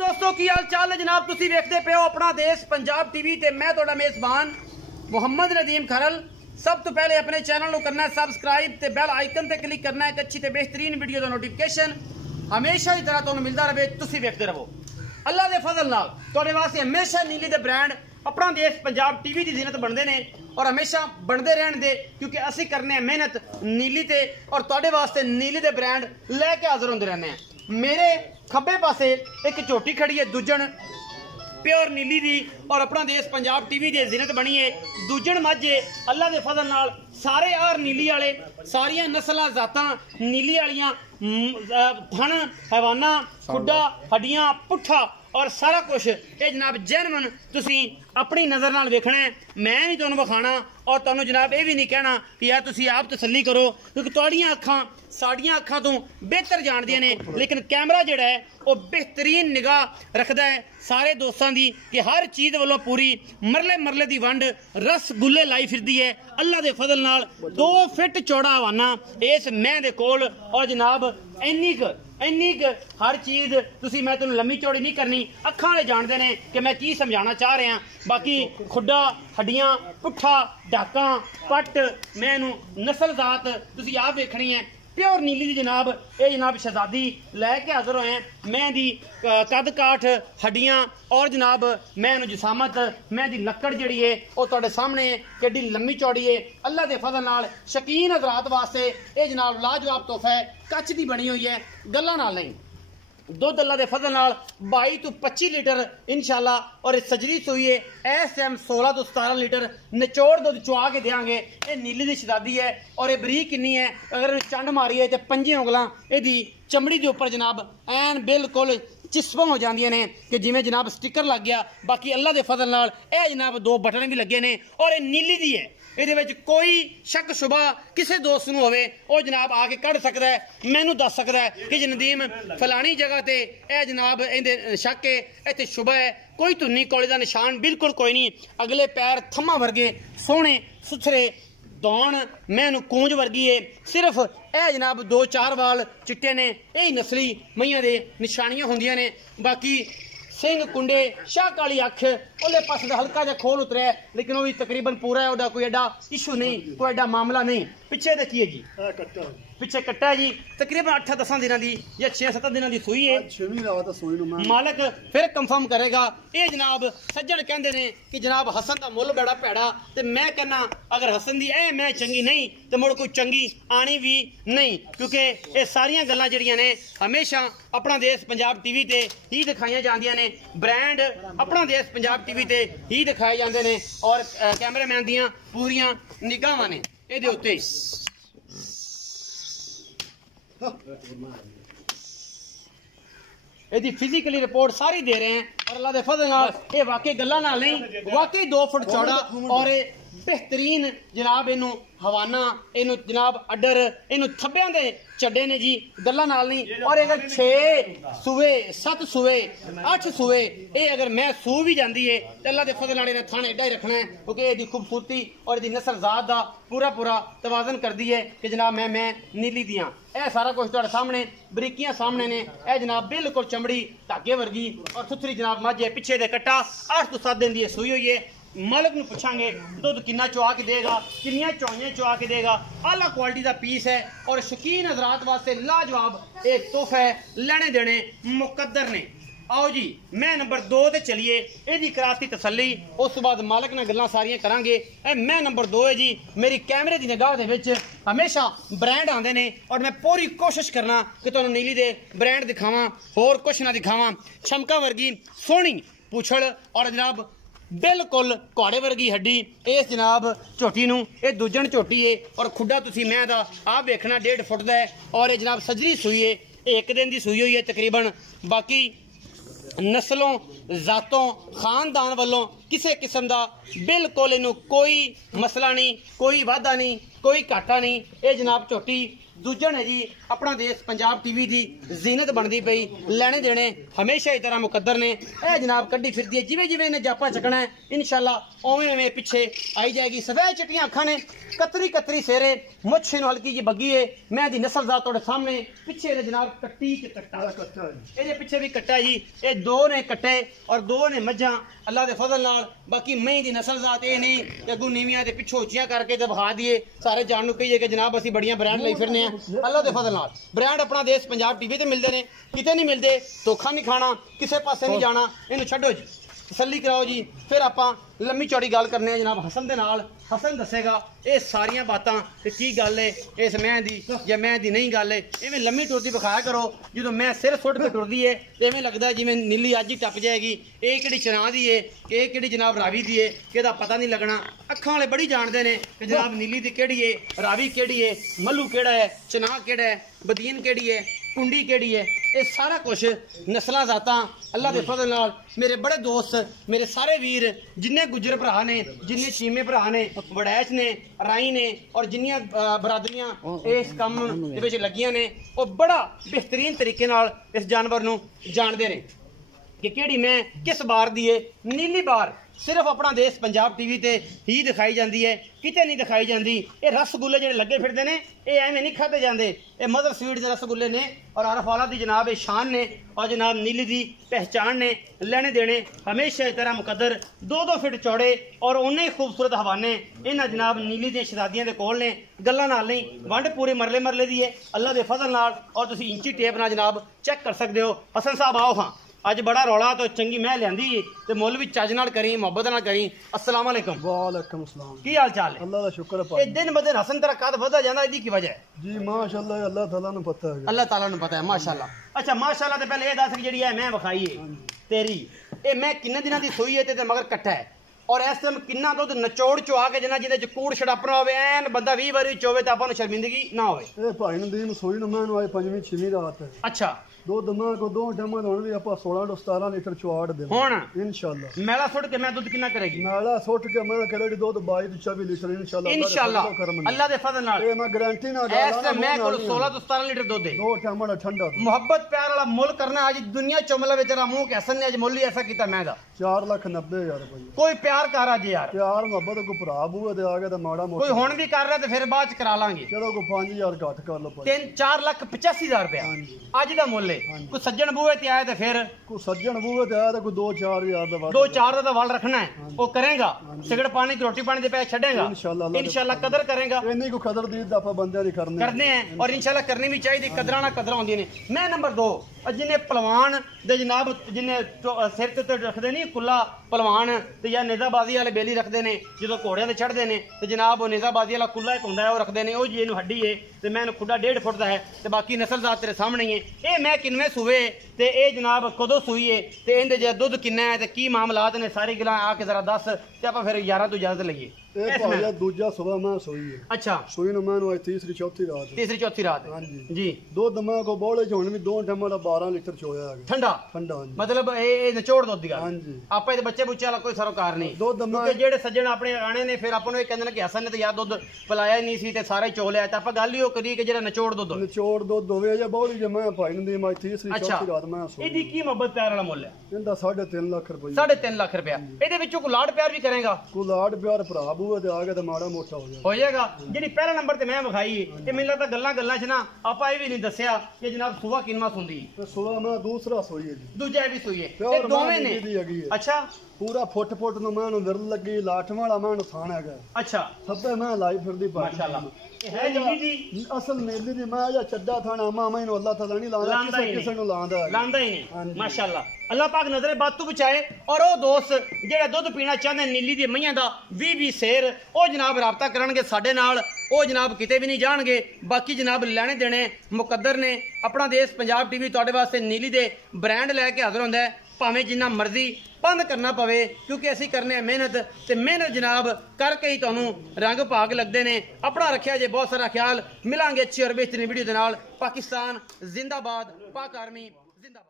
दोस्तों की हाल चाल है जनाब, तुसी देखते पे हो अपना देश पंजाब टीवी ते मैं तुहाडा मेजबान मुहम्मद नदीम खरल। सब तो पहले अपने चैनल को करना है सबसक्राइब ते बेल आइकन ते क्लिक करना है। एक अच्छी ते बेहतरीन वीडियो का नोटिफिकेशन हमेशा ही तरह तुहानू मिलता रहे, तुसी देखते रहो। अल्लाह के फजल नाल तुहाडे वास्ते हमेशा नीली दे ब्रांड अपना देश पंजाब टीवी की जीनत बनते हैं और हमेशा बनते रहने दे, क्योंकि असी करने मेहनत नीली ते और तुहाडे वास्ते नीली दे ब्रांड लैके हाजिर होंदे रहने हैं। मेरे खब्बे पासे एक झोटी खड़ी है दूजन प्योर नीली दी और अपना देश पंजाब टीवी की जीनत बनी है। दूजन मझ अल्लाह के फजल नाल सारे आर नीली वाले सारिया नस्ल जातां नीली वालियां थन हैवाना खुडा हड्डियां पुट्ठा और सारा कुछ ये जनाब जैनवन तुसी अपनी नज़र नाल वेखना है। मैं नहीं तुहानू विखाना और तुहानू जनाब ये भी नहीं कहना कि यार तुसी आप तसल्ली करो, क्योंकि तुहाड़ियां अखां साड़ियां अखां तो बेहतर जानदियां ने, लेकिन कैमरा जिहड़ा है वो बेहतरीन निगाह रखदा है सारे दोस्तों की कि हर चीज़ वालों पूरी मरले मरले की वंड रसगुल्ले लाई फिरदी है। अल्लाह के फजल नाल 2 फिट चौड़ा हवाना इस मैं दे कोल और जनाब इन्नी हर चीज़ तुसी मैं तुहानू लम्मी चौड़ी नहीं करनी, अखां वाले जानते हैं कि मैं की समझाना चाह रहा। बाकी खुडा हड्डियां पुट्ठा डाका पट मैनू नस्ल जात तुसी आप वेखनी है। प्योर नीली दी जनाब ये जनाब शहजादी लैके हाजिर होए हैं। मैं दी कद काठ हड्डियां और जनाब मैं जिसामत मैं दी लक्कड़ जड़ी है वो तुहाडे सामने केडी लम्मी चौड़ी है। अल्लाह के फजल नाल शकीन हजरात वास्ते ये जनाब लाजवाब तोहफा है, कच की बनी हुई है, गल्लां नाल नहीं। दुध अल्लाह के फजल नाल 22 तो 25 लीटर इंशाल्लाह और सजरी सूई है इस टाइम 16 तो 17 लीटर निचोड़ दुध चुआ के देंगे। ये नीली दी शहजादी है और ये बरीक किन्नी है, अगर चंड मारी है तो 5 उंगलां यदी चमड़ी के उपर जनाब एन बिल्कुल चिस्पा हो जांदियां ने कि जिवें जनाब स्टिकर लग गया। बाकी अल्लाह के फजल नाल ये जनाब 2 बटन भी लगे ने और ये नीली दी है, ये कोई शक शुबा किसी दोस्त नूं होवे वो जनाब आके कढ़ सकता है, मैनू दस सकता है कि नदीम फलानी जगह ते ए जनाब इहदे शक है इत्थे शुबा है। कोई धुन्नी कौले का निशान बिल्कुल कोई नहीं, अगले पैर थम्मा वर्गे सोहने सुथरे दौन मैनू कूंज वर्गी है। सिर्फ ए जनाब 2-4 वाल चिट्टे ने, यही नस्ली मईयां दे निशानियां होंदियां ने। बाकी सिंह कुंडे शाह काली अख ओले पास हल्का जा खोल उतरे, लेकिन वो भी तकरीबन पूरा है, कोई एडा इशू नहीं, कोई एडा मामला नहीं। पिछे देखिए जी पिछे कट्टा है जी तकरीबन 8-10 दिनों की या 6-7 दिनों की सूई है। मालक फिर कंफर्म करेगा। ये जनाब सज्जन कहते हैं कि जनाब हसन का मुल बड़ा भैड़ा, तो मैं कहना अगर हसन की ए मैं चंगी नहीं तो मुड़ कोई चंगी आनी भी नहीं, क्योंकि ये सारिया गल्लां जिहड़ियां ने हमेशा अपना देश पंजाब टीवी ते ही दिखाई जांदियां ने। ब्रांड अपना देश पंजाब टीवी ते ही दिखाए जाते हैं और कैमरामैन दियां पूरियां निगाहां ने इहदे उत्ते। यदि फिजिकली रिपोर्ट सारी दे रहे हैं और अल्लाह के फजल नाल ये वाकई गल्लां नाल नहीं, वाकई 2 फुट चौड़ा और बेहतरीन जनाब इनू हवाना इनू जनाब अडर इनू थब्बियां दे चड्डे ने जी, गल्लां नाल नहीं। और अगर 6 सूए 7 सूए 8 सूए ये अगर मैं सू भी जाती है तो अल्लाह के फजल नाल इन्हें थाने एडा ही रखना है, क्योंकि इसकी खूबसूरती और इसकी नस्ल जात का पूरा तवाजन करती है कि जनाब मैं नीली दियाँ। यह सारा कुछ तुहाडे सामने बरीकियां सामने ने। यह जनाब बिल्कुल चमड़ी धागे वर्गी और सुथरी जनाब मझ है। पिछे दे कट्टा 8 तो 7 दिन की सूई हुई है। मालिक नूं पुछांगे दुध किन्ना चुआ के देगा, किन्नियां चौइयां चुआ के देगा। आला क्वालिटी का पीस है और शकीन हजरात वास्ते लाजवाब एक तोहफा है, लेने देने मुकद्दर ने। आओ जी मैं नंबर 2 ते चलिए, यदी कराती तसल्ली उस बाद मालिक नाल गल्लां सारियां करांगे। मैं नंबर 2 है जी, मेरी कैमरे की निगाह दे विच हमेशा ब्रांड आंदे ने और मैं पूरी कोशिश करना कि तुहानूं नीली दे ब्रांड दिखावां, होर कुछ ना दिखावां। छमका वर्गी सोहनी पुछड़ और जनाब बिल्कुल घोड़े वर्गी हड्डी इस जनाब झोटी नूं, ये दूजन झोटी है और खुडा तुसी मैं दा आप वेखना 1.5 फुट का है और ये जनाब सजरी सूई है, 1 दिन की सूई हुई है तकरीबन। बाकी नस्लों जातों खानदान वालों किसी किस्म का बिल्कुल इनू कोई मसला नहीं, कोई वाधा नहीं, कोई घाटा नहीं। ये जनाब झोटी ਦੂਜਾ ਨੇ ਜੀ ਆਪਣਾ ਦੇਸ਼ ਪੰਜਾਬ ਟੀਵੀ ਦੀ ਜ਼ੀਨਤ ਬਣਦੀ ਪਈ ਲੈਣੇ ਦੇਣੇ ਹਮੇਸ਼ਾ ਹੀ ਤਰ੍ਹਾਂ ਮੁਕੱਦਰ ਨੇ ਇਹ ਜਨਾਬ ਕੱਢੀ ਫਿਰਦੀ ਹੈ ਜਿਵੇਂ ਜਿਵੇਂ ਇਹਨੇ ਜਾਪਾ ਚੱਕਣਾ ਇਨਸ਼ਾਅੱਲਾ ਉਵੇਂ ਉਵੇਂ ਪਿੱਛੇ ਆਈ ਜਾਏਗੀ ਸਵੈ ਚਿੱਟੀਆਂ ਅੱਖਾਂ ਨੇ ਕਤਰੀ ਕਤਰੀ ਸੇਰੇ ਮੁੱਛ ਨੂੰ ਹਲਕੀ ਜੀ ਬੱਗੀ ਹੈ ਮੈਂ ਦੀ ਨਸਲ ਦਾ ਤੁਹਾਡੇ ਸਾਹਮਣੇ ਪਿੱਛੇ ਨੇ ਜਨਾਬ ਕੱਟੀ ਤੇ ਕੱਟਾ ਇਹਦੇ ਪਿੱਛੇ ਵੀ ਕੱਟਾ ਜੀ ਇਹ ਦੋ ਨੇ ਕੱਟੇ ਔਰ ਦੋ ਨੇ ਮੱਝਾਂ ਅੱਲਾ ਦੇ ਫਜ਼ਲ ਨਾਲ ਬਾਕੀ ਮੈਂ ਦੀ ਨਸਲ ਜ਼ਾਤ ਇਹ ਨਹੀਂ ਕਿ ਅੱਗੂ ਨੀਵੀਆਂ ਤੇ ਪਿੱਛੋਂ ਉੱਚੀਆਂ ਕਰਕੇ ਤੇ ਵਿਖਾ ਦਈਏ ਸਾਰੇ ਜਾਣ ਨੂੰ ਕਹੀਏ ਕਿ ਜਨਾਬ ਅਸੀਂ ਬੜੀਆਂ ਬ੍ਰਾਂਡ ਲਈ ਫਿਰਨੇ ਆ ਅੱਲਾ ਦੇ ਫਜ਼ਲ ਨਾਲ ਬ੍ਰਾਂਡ ਆਪਣਾ ਦੇਸ਼ ਪੰਜਾਬ ਟੀਵੀ ਤੇ ਮਿਲਦੇ ਨੇ ਕਿਤੇ ਨਹੀਂ ਮਿਲਦੇ ਧੋਖਾ ਨਹੀਂ ਖਾਣਾ ਕਿਸੇ ਪਾਸੇ ਨਹੀਂ ਜਾਣਾ ਇਹਨੂੰ ਛੱਡੋ ਜੀ ਤਸੱਲੀ ਕਰਾਓ ਜੀ ਫਿਰ ਆਪਾਂ ਲੰਮੀ ਚੌੜੀ ਗੱਲ ਕਰਨੇ ਆ ਜਨਾਬ ਹਸਨ ਦੇ ਨਾਲ ਹਸਨ ਦੱਸੇਗਾ ਇਹ ਸਾਰੀਆਂ ਬਾਤਾਂ ਤੇ ਕੀ ਗੱਲ ਏ ਇਸ ਮੈਂ ਦੀ ਜਾਂ ਮੈਂ ਦੀ ਨਹੀਂ ਗੱਲ ਏ ਐਵੇਂ ਲੰਮੀ ਟੁਰਦੀ ਵਿਖਾਇਆ ਕਰੋ ਜਦੋਂ ਮੈਂ ਸਿਰ ਸੁੱਟ ਕੇ ਟੁਰਦੀ ਏ ਤੇ ਐਵੇਂ ਲੱਗਦਾ ਜਿਵੇਂ ਨੀਲੀ ਅੱਜ ਹੀ ਟੱਪ ਜਾਏਗੀ ਇਹ ਕਿਹੜੀ ਚਨਾ ਦੀ ਏ ਇਹ ਕਿਹੜੀ ਜਨਾਬ ਰਾਵੀ ਦੀ ਏ ਕਿਹਦਾ ਪਤਾ ਨਹੀਂ ਲੱਗਣਾ ਅੱਖਾਂ ਵਾਲੇ ਬੜੀ ਜਾਣਦੇ ਨੇ ਕਿ ਜਨਾਬ ਨੀਲੀ ਦੀ ਕਿਹੜੀ ਏ ਰਾਵੀ ਕਿਹੜੀ ਏ ਮੱਲੂ ਕਿਹੜਾ ਹੈ ਚਨਾ ਕਿਹੜਾ ਹੈ ਬਦੀਨ ਕਿਹੜੀ ਹੈ ਕੁੰਡੀ ਕਿਹੜੀ ਹੈ ਇਹ ਸਾਰਾ ਕੁਝ ਨਸਲਾਂ ਜ਼ਾਤਾਂ ਅੱਲਾ ਦੇ ਫਜ਼ਲ ਨਾਲ ਮੇਰੇ ਬੜੇ ਦੋਸਤ ਮੇਰੇ ਸਾਰੇ ਵੀਰ ਜਿੰਨੇ ਗੁੱਜਰ ਭਰਾ ਨੇ ਜਿੰਨੇ ਚੀਮੇ ਭਰਾ ਨੇ ਵੜੈਚ ਨੇ ਰਾਈ ਨੇ ਔਰ ਜਿੰਨੀਆਂ ਬਰਾਦਰੀਆਂ ਇਸ ਕੰਮ ਦੇ ਵਿੱਚ ਲੱਗੀਆਂ ਨੇ ਉਹ ਬੜਾ ਬਿਹਤਰੀਨ ਤਰੀਕੇ ਨਾਲ ਇਸ ਜਾਨਵਰ ਨੂੰ ਜਾਣਦੇ ਨੇ ਕਿ ਕਿਹੜੀ ਮੈਂ ਕਿਸ ਬਾਰ ਦੀ ਏ ਨੀਲੀ ਬਾਰ ਸਿਰਫ ਆਪਣਾ ਦੇਸ਼ ਪੰਜਾਬ ਟੀਵੀ ਤੇ ਹੀ ਦਿਖਾਈ ਜਾਂਦੀ ਹੈ ਕਿਤੇ ਨਹੀਂ ਦਿਖਾਈ ਜਾਂਦੀ ਇਹ ਰਸਗੁੱਲੇ ਜਿਹੜੇ ਲੱਗੇ ਫਿਰਦੇ ਨੇ ਇਹ ਐਵੇਂ ਨਹੀਂ ਖਾਦੇ ਜਾਂਦੇ ਇਹ ਮਦਰ ਸਵੀਟ ਦੇ ਰਸਗੁੱਲੇ ਨੇ ਔਰ ਆਰਫ ਦੀ ਜਨਾਬ ਇਹ ਸ਼ਾਨ ਨੇ ਔਰ ਜਨਾਬ ਨੀਲੀ ਦੀ ਪਹਿਚਾਣ ਨੇ ਲੈਣੇ ਦੇਣੇ ਹਮੇਸ਼ਾ ਇਸ ਤਰ੍ਹਾਂ ਮੁਕੱਦਰ 2-2 ਫਿਟ ਚੌੜੇ ਔਰ ਉਨੇ ਹੀ ਖੂਬਸੂਰਤ ਹਵਾਨੇ ਇਹਨਾਂ ਜਨਾਬ ਨੀਲੀ ਦੀਆਂ ਸ਼ਹਜ਼ਾਦੀਆਂ ਦੇ ਕੋਲ ਨੇ ਗੱਲਾਂ ਨਾਲ ਨਹੀਂ ਵੰਡ ਪੂਰੇ ਮਰਲੇ ਦੀ ਹੈ ਅੱਲਾ ਦੇ ਫਜ਼ਲ ਨਾਲ ਔਰ ਤੁਸੀਂ ਇੰਚੀ ਟੇਪ ਨਾਲ ਜਨਾਬ ਚੈੱਕ ਕਰ ਸਕਦੇ ਹੋ ਹਸਨ ਸਾਹਿਬ ਆਓ ਹਾਂ ਅੱਜ बड़ा रौला तो चंगी मैं लियांदी ते मुल भी चज नाल करी मोहब्बत नाल करी अस्सलाम वालेकुम वालेकुम सलाम की हाल चाल है अल्लाह दा शुक्र है ए दिन ब दिन हसन तेरा कद वधा जांदा इदी की वजह है जी माशाअल्लाह अल्लाह ताला नु पता है अल्लाह ताला नु पता है माशाअल्लाह अच्छा माशाअल्लाह ते पहले ए दस कि जेड़ी है मैं विखाई है तेरी ए मैं किन्ने दिनां दी सोई है ते मगर कट्ठा है और इस टाइम किन्ना दुध नचोड़ चो आके जिन्ना जिहदे च कूड़ छड़ापना होवे ऐन बंदा 20 वारी चोवे ते आपां नु शर्मिंदगी ना होवे ए भाई नदीम सोई नु मैं नु आई 5वीं 6वीं रात है अच्छा दुध मां को 2 टैमां होण भी आपा 16 ਤੋਂ 17 ਲੀਟਰ ਚਵਾੜ ਦੇ ਹੁਣ इंशाल्लाह ਮੈਲਾ ਸੁੱਟ ਕੇ ਮੈਂ ਦੁੱਧ ਕਿੰਨਾ ਕਰੇਗੀ ਮੈਲਾ ਸੁੱਟ ਕੇ ਮੈਂ ਕਰੇਗੀ ਦੁੱਧ 22 ਤੋਂ 24 ਲੀਟਰ इंशाल्लाह ਅੱਲਾ ਦੇ ਫਜ਼ਲ ਨਾਲ ਇਹ ਮੈਂ ਗਾਰੰਟੀ ਨਾਲ ਗੱਲ ਐਸ ਮੈਂ ਕੋਲ 16 ਤੋਂ 17 ਲੀਟਰ ਦੁੱਧ ਦੇ 2 ਟੈਮਾਂ ਦਾ ਠੰਡਾ ਮੁਹੱਬਤ ਪਿਆਰ ਵਾਲਾ ਮੁੱਲ ਕਰਨਾ ਅੱਜ ਦੁਨੀਆ ਚੁਮਲਾ ਵਿੱਚ ਰਾ ਮੂੰਹ ਹਸਨ ਨੇ ਅੱਜ ਮੁੱਲ ਹੀ ਐਸਾ ਕੀਤਾ ਮੈਂ ਦਾ 4,90,000 ਰੁਪਏ ਕੋਈ ਪਿਆਰ ਕਰ ਅੱਜ ਯਾਰ ਪਿਆਰ ਮੁਹੱਬਤ ਕੋ ਭਰਾ ਬੂਏ ਤੇ ਆ ਗਿਆ ਤਾਂ ਮਾੜਾ ਮੋਟਾ ਕੋਈ ਹੁਣ ਵੀ ਕਰ ਰਿਹਾ ਤੇ ਫਿਰ ਬਾਅਦ ਚ ਕਰਾ ਲਾਂਗੇ ਚਲੋ ਕੋ 5000 ਘੱਟ ਕਰ ਲਓ 4,85,000 ਰੁਪਏ ਅੱਜ ਦਾ ਮੁੱਲ ਹੈ ਕੋਈ ਸੱਜਣ ਬੂਏ ਤੇ ਆਇਆ ਤੇ ਫਿਰ ਕੋਈ ਸੱਜਣ ਬੂਏ ਤੇ ਆਇਆ ਤਾਂ ਕੋਈ 2-4000 ਦਾ ਵਾਲ 2-4 ਦਾ ਤਾਂ ਵਾਲ ਰੱਖਣਾ ਹੈ ਉਹ ਕਰੇਗਾ ਸਿਗਰਟ ਪਾਣੀ ਦੀ ਰੋਟੀ ਪਾਣੀ ਦੇ ਪੈਸੇ ਛੱਡੇਗਾ इंशाल्लाह कदर करेगा इन्हीं को कदर दी दफा बंदे दी करने हैं और इंशाल्लाह करनी भी चाहिए कदरां ना कदरां होंदियां ने मैं नंबर 2 जिन्हें पहलवान दे जनाब जिन्हें सिर ते रखदे नहीं कुल्ला पहलवान ते या नेजाबाजी वाले बेली रखदे ने जो घोड़ियां ते चढ़दे ने ते जनाब नेजाबाजी वाला कुल्ला एक हुंदा है वो रखदे ने ओ जी इहनू हड्डी है ते मैं इहनू खुड्डा 1.5 फुट दा है ते बाकी नस्ल जात तेरे सामने ही है ए मैं किनवे सूवे ते ए जनाब कदों सूई है ते इहदे च दुध किन्ना है ते की मामलात ने सारी गल्लां आके जरा दस ते आपां फिर 11 तो इजाजत लईए ਇਹ ਭਾਇਆ ਦੂਜਾ ਸਵਾ ਮੈਂ ਸੋਈ ਹੈ ਅੱਛਾ ਸੋਈ ਨੂੰ ਮੈਂ ਨੂੰ ਅੱਜ ਤੀਸਰੀ ਚੌਥੀ ਰਾਤ ਹਾਂਜੀ ਜੀ ਦੁੱਧ ਮੈਂ ਕੋ ਬੋਲੇ ਚ ਹੁਣ ਵੀ 2 ਟੈਮਾਂ ਦਾ 12 ਲੀਟਰ ਚੋਇਆ ਹੈ ਠੰਡਾ ਹਾਂਜੀ ਮਤਲਬ ਇਹ ਨਿਚੋੜ ਦੁੱਧ ਦੀ ਗੱਲ ਹਾਂਜੀ ਆਪਾਂ ਇਹਦੇ ਬੱਚੇ ਬੁੱਚੇ ਵਾਲਾ ਕੋਈ ਸਰੋਕਾਰ ਨਹੀਂ ਦੁੱਧ ਮੈਂ ਜਿਹੜੇ ਸੱਜਣ ਆਪਣੇ ਆਣੇ ਨੇ ਫਿਰ ਆਪਾਂ ਨੂੰ ਇਹ ਕਹਿੰਦੇ ਨੇ ਕਿ ਹਸਨ ਨੇ ਤੇ ਯਾਰ ਦੁੱਧ ਪਿਲਾਇਆ ਹੀ ਨਹੀਂ ਸੀ ਤੇ ਸਾਰਾ ਹੀ ਚੋ ਲਿਆ ਤਾਂ ਆਪਾਂ ਗੱਲ ਹੀ ਉਹ ਕਰੀ ਕਿ ਜਿਹੜਾ ਨਿਚੋੜ ਦੁੱਧ ਹੋਵੇ ਜਾਂ ਬੋਲੀ ਜੇ ਮੈਂ ਭਾਈ ਨੂੰ ਦੀ ਮੈਂ ਤੀਸਰੀ ਚੌਥੀ ਰਾਤ ਮੈਂ ਸੋਈ ਇਹਦੀ ਕੀ ਮੁਹੱਬਤ ਪਿਆਰ ਵਾਲਾ ਮੁੱਲ ਹੈ ਇਹਦਾ 3.5 ਲੱਖ ਰੁਪਏ 3.5 ਲੱਖ ਰੁਪਏ ਇਹਦੇ ਵਿੱਚੋਂ ਕੋ ਲਾਡ ਪਿਆਰ ਵੀ ਕਰੇਗਾ ਕੋ ਲਾਡ ਪਿਆਰ ਭਰਾ ਬੂਏ ਤੇ ਆ ਗਿਆ ਤਾਂ ਮਾੜਾ ਮੋਟਾ ਹੋ ਜਾਏਗਾ ਜਿਹੜੀ ਪਹਿਲਾ ਨੰਬਰ ਤੇ ਮੈਂ ਵਿਖਾਈ ਤੇ ਮੈਨੂੰ ਲੱਗਦਾ ਗੱਲਾਂ ਚ ਨਾ ਆਪਾਂ ਇਹ ਵੀ ਨਹੀਂ ਦੱਸਿਆ ਕਿ ਜਨਾਬ ਸੁਬਾ ਕਿੰਨਾ ਸੁੰਦੀ ਤੇ ਸੁਬਾ ਮੈਂ ਦੂਸਰਾ ਸੋਈ ਹੈ ਜੀ ਦੂਜਾ ਵੀ ਸੋਈ ਹੈ ਇਹ ਦੋਵੇਂ ਨੇ ਅੱਛਾ ਪੂਰਾ ਫੁੱਟ ਨੂੰ ਮੈਂ ਨੂੰ ਵਿਰਲ ਲੱਗੀ ਲਾਠਵਾਂ ਵਾਲਾ ਮੈਂ ਨੂੰ ਥਾਣ ਹੈਗਾ ਅੱਛਾ ਸਭੇ ਮੈਂ ਲਾਈ ਫਿਰਦੀ ਮਾਸ਼ਾਅੱਲਾ ਇਹ ਹੈ ਜੀ ਅਸਲ ਮੇਲੀ ਦੀ ਮੈਂ ਜਾਂ ਚੱਡਾ ਥਾਣਾ ਮਾਮਾ ਨੂੰ ਅੱਲਾਹ ਤਾਲਾ ਨਹੀਂ ਲਾਉਂਦਾ ਕਿਸੇ ਨੂੰ ਲਾਉਂਦਾ ਹੀ ਨਹੀਂ ਮਾਸ਼ਾਅੱਲਾ ਅੱਲਾਹ ਪਾਕ ਨਜ਼ਰੇ ਬਾਤ ਤੋਂ ਬਚਾਏ ਔਰ ਉਹ ਦੋਸਤ ਜਿਹੜੇ ਦੁੱਧ ਪੀਣਾ ਚਾਹੁੰਦੇ ਨੀਲੀ ਦੀ ਮਈਆਂ ਦਾ 20 ਸੇਰ ਉਹ ਜਨਾਬ ਰਾਬਤਾ ਕਰਨਗੇ ਸਾਡੇ ਨਾਲ ਉਹ ਜਨਾਬ ਕਿਤੇ ਵੀ ਨਹੀਂ ਜਾਣਗੇ ਬਾਕੀ ਜਨਾਬ ਲੈਣੇ ਦੇਣੇ ਮੁਕੱਦਰ ਨੇ ਆਪਣਾ ਦੇਸ਼ ਪੰਜਾਬ ਟੀਵੀ ਤੁਹਾਡੇ ਵਾਸਤੇ ਨੀਲੀ ਦੇ ਬ੍ਰਾਂਡ ਲੈ ਕੇ ਹਾਜ਼ਰ ਹੁੰਦਾ ਹੈ ਭਾਵੇਂ ਜਿੰਨਾ ਮਰਜ਼ੀ ਬੰਦ ਕਰਨਾ ਪਵੇ ਕਿਉਂਕਿ ਅਸੀਂ ਕਰਨੇ ਆ ਮਿਹਨਤ ਤੇ ਮਿਹਨਤ ਜਨਾਬ ਕਰਕੇ ਹੀ ਤੁਹਾਨੂੰ ਰੰਗ ਭਾਗ ਲੱਗਦੇ ਨੇ ਆਪਣਾ ਰੱਖਿਆ ਜੇ ਬਹੁਤ ਸਾਰਾ ਖਿਆਲ ਮਿਲਾਂਗੇ ਅੱਛੀ ਔਰ ਬਿਹਤਰੀਨ ਵੀਡੀਓ ਦੇ ਨਾਲ ਪਾਕਿਸਤਾਨ ਜ਼ਿੰਦਾਬਾਦ ਪਾਕ ਆਰਮੀ ਜ਼ਿੰਦਾਬਾਦ